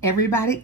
Everybody,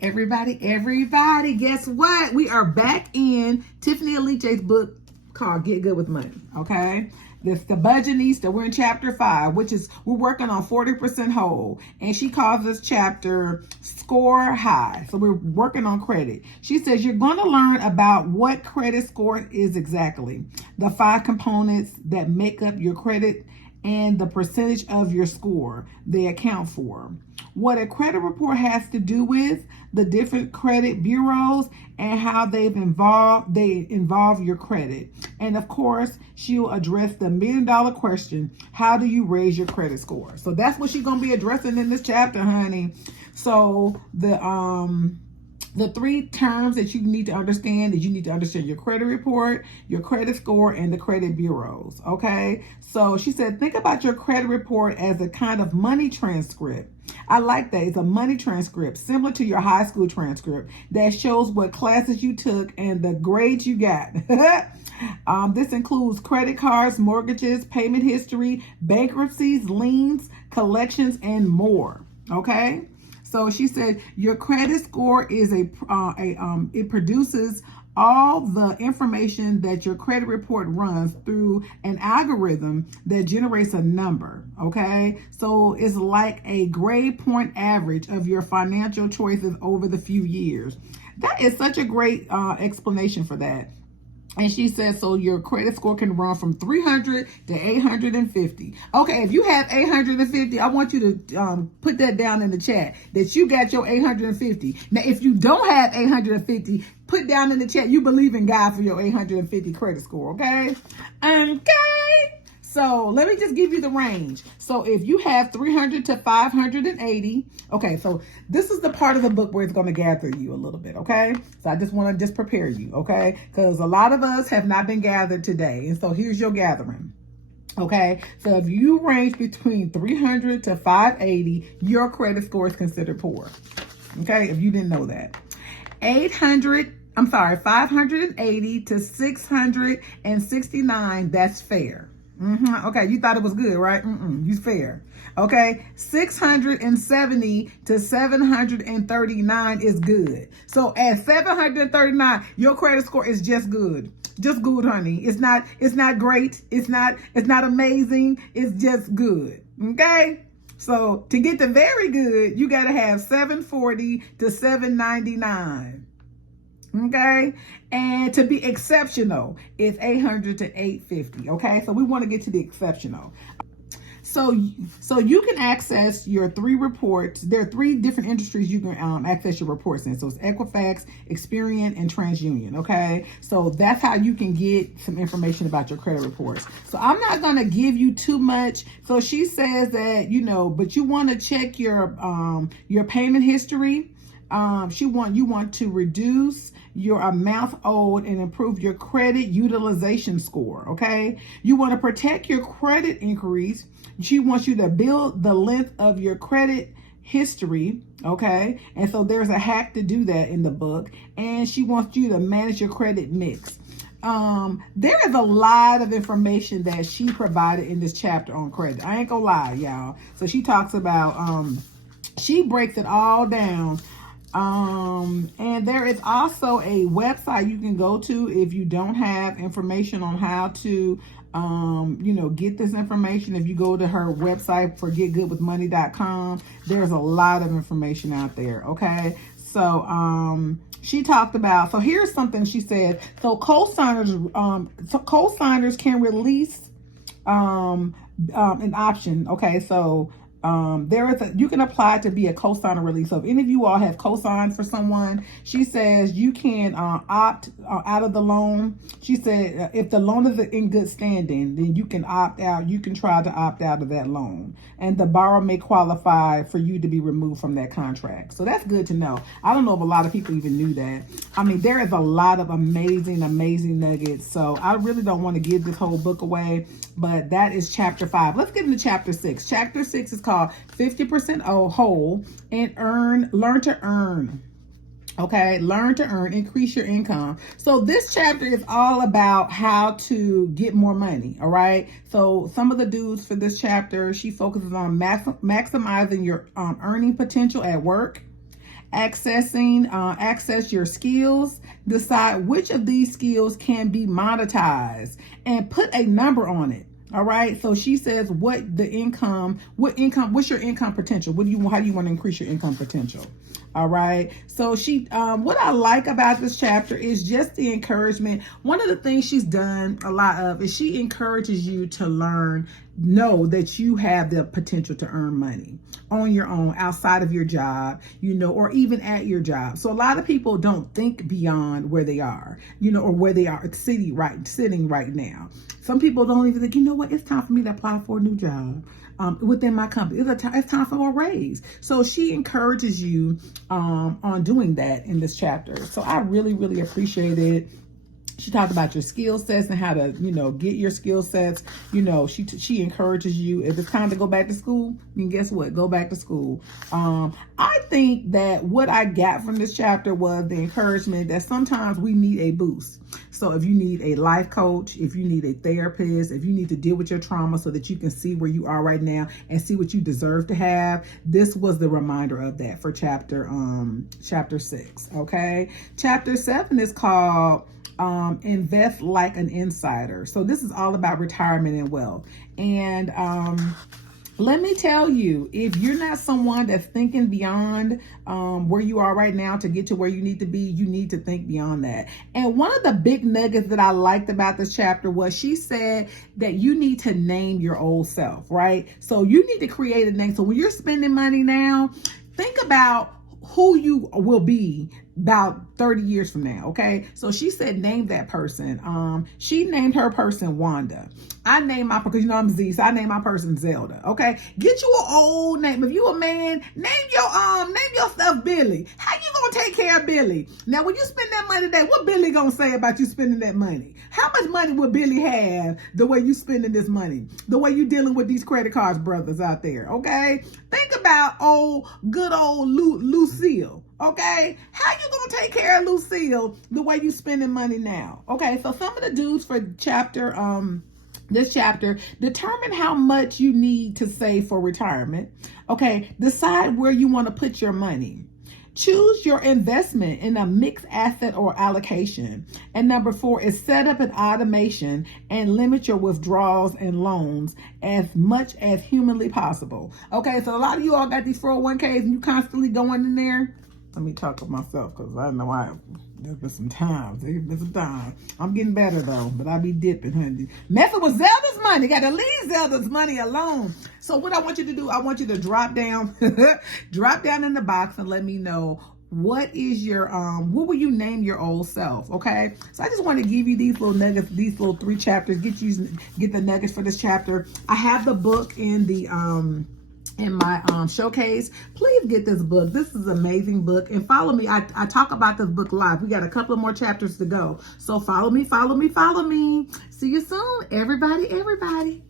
guess what? We are back in Tiffany Alice's book called Get Good with Money, okay? This the Budgetnista. We're in chapter 5, which is we're working on 40% whole. And she calls this chapter Score High. So we're working on credit. She says you're going to learn about what credit score is exactly, the 5 components that make up your credit, and the percentage of your score they account for. What a credit report has to do with, the different credit bureaus and how they involve your credit. And of course, she'll address the $1 million question, how do you raise your credit score? So that's what she's going to be addressing in this chapter, honey. So the 3 terms that you need to understand is you need to understand your credit report, your credit score, and the credit bureaus, okay? So she said, think about your credit report as a kind of money transcript. I like that. It's a money transcript, similar to your high school transcript, that shows what classes you took and the grades you got. This includes credit cards, mortgages, payment history, bankruptcies, liens, collections, and more, okay? So she said your credit score is it produces all the information that your credit report runs through an algorithm that generates a number, okay? So it's like a grade point average of your financial choices over the few years. That is such a great explanation for that. And she said, so your credit score can run from 300 to 850. Okay, if you have 850, I want you to put that down in the chat, that you got your 850. Now, if you don't have 850, put down in the chat you believe in God for your 850 credit score, okay? Okay. So let me just give you the range. So if you have 300 to 580, okay, so this is the part of the book where it's going to gather you a little bit, okay? So I just want to prepare you, okay? Because a lot of us have not been gathered today. And so here's your gathering, okay? So if you range between 300 to 580, your credit score is considered poor, okay? If you didn't know that. 580 to 669, that's fair. Okay, you thought it was good, right? You fair. Okay, 670 to 739 is good. So at 739, your credit score is just good. Just good, honey. It's not great. It's not amazing. It's just good. Okay? So to get to very good, you got to have 740 to 799. Okay, and to be exceptional, it's 800 to 850. Okay, so we want to get to the exceptional. So you can access your 3 reports. There are 3 different industries you can access your reports in. So it's Equifax, Experian, and TransUnion. Okay, so that's how you can get some information about your credit reports. So I'm not going to give you too much. So she says that, but you want to check your payment history. You want to reduce your amount owed and improve your credit utilization score, okay? You want to protect your credit inquiries. She wants you to build the length of your credit history, okay? And so there's a hack to do that in the book. And she wants you to manage your credit mix. There is a lot of information that she provided in this chapter on credit. I ain't gonna lie, y'all. So she talks about, she breaks it all down. And there is also a website you can go to if you don't have information on how to, get this information. If you go to her website, forgetgoodwithmoney.com, there's a lot of information out there. Okay. So, she talked about, so here's something she said. So co-signers can release, an option. Okay. So, you can apply to be a co-signer release. So if any of you all have co-signed for someone, she says you can opt out of the loan. She said if the loan is in good standing, then you can opt out. You can try to opt out of that loan, and the borrower may qualify for you to be removed from that contract. So that's good to know. I don't know if a lot of people even knew that. I mean, there is a lot of amazing nuggets. So I really don't want to give this whole book away, but that is chapter 5. Let's get into chapter 6. Chapter 6 is called 50% whole and learn to earn. Okay, learn to earn, increase your income. So this chapter is all about how to get more money. All right. So some of the dudes for this chapter, she focuses on maximizing your earning potential at work, access your skills, decide which of these skills can be monetized, and put a number on it. All right. So she says, what's your income potential? How do you want to increase your income potential? All right. So what I like about this chapter is just the encouragement. One of the things she's done a lot of is she encourages you to know that you have the potential to earn money on your own, outside of your job, or even at your job. So a lot of people don't think beyond where they are, or where they are sitting right now. Some people don't even think, it's time for me to apply for a new job within my company. It's time for a raise. So she encourages you on doing that in this chapter. So I really, really appreciate it. She talked about your skill sets and how to, get your skill sets. She encourages you. If it's time to go back to school, then guess what? Go back to school. I think that what I got from this chapter was the encouragement that sometimes we need a boost. So if you need a life coach, if you need a therapist, if you need to deal with your trauma so that you can see where you are right now and see what you deserve to have, this was the reminder of that for chapter 6. Okay. Chapter 7 is called Invest Like an Insider. So this is all about retirement and wealth. And let me tell you, if you're not someone that's thinking beyond where you are right now to get to where you need to be, you need to think beyond that. And one of the big nuggets that I liked about this chapter was she said that you need to name your old self, right? So you need to create a name. So when you're spending money now, think about who you will be about 30 years from now. Okay. So she said, name that person. She named her person Wanda. I named my, because I'm Z, so I named my person Zelda. Okay. Get you an old name. If you a man, name yourself Billy. How you gonna take care of Billy? Now, when you spend that money today, what Billy gonna say about you spending that money? How much money will Billy have the way you spending this money? The way you dealing with these credit cards brothers out there. Okay. Think about good old Lucille. Okay, how you gonna take care of Lucille the way you spending money now? Okay, so some of the dudes for this chapter: determine how much you need to save for retirement. Okay, decide where you want to put your money. Choose your investment in a mixed asset or allocation. And number 4 is set up an automation and limit your withdrawals and loans as much as humanly possible. Okay, so a lot of you all got these 401ks and you constantly going in there. Let me talk to myself because I know there's been some times. I'm getting better though, but I be dipping, honey. Messing with Zelda's money. Got to leave Zelda's money alone. So what I want you to do, I want you to drop down in the box and let me know what is your what will you name your old self? Okay, so I just want to give you these little nuggets, these little 3 chapters. Get the nuggets for this chapter. I have the book in the in my showcase. Please get this book. This is an amazing book, and follow me. I talk about this book live. We got a couple of more chapters to go, so follow me. See you soon, everybody.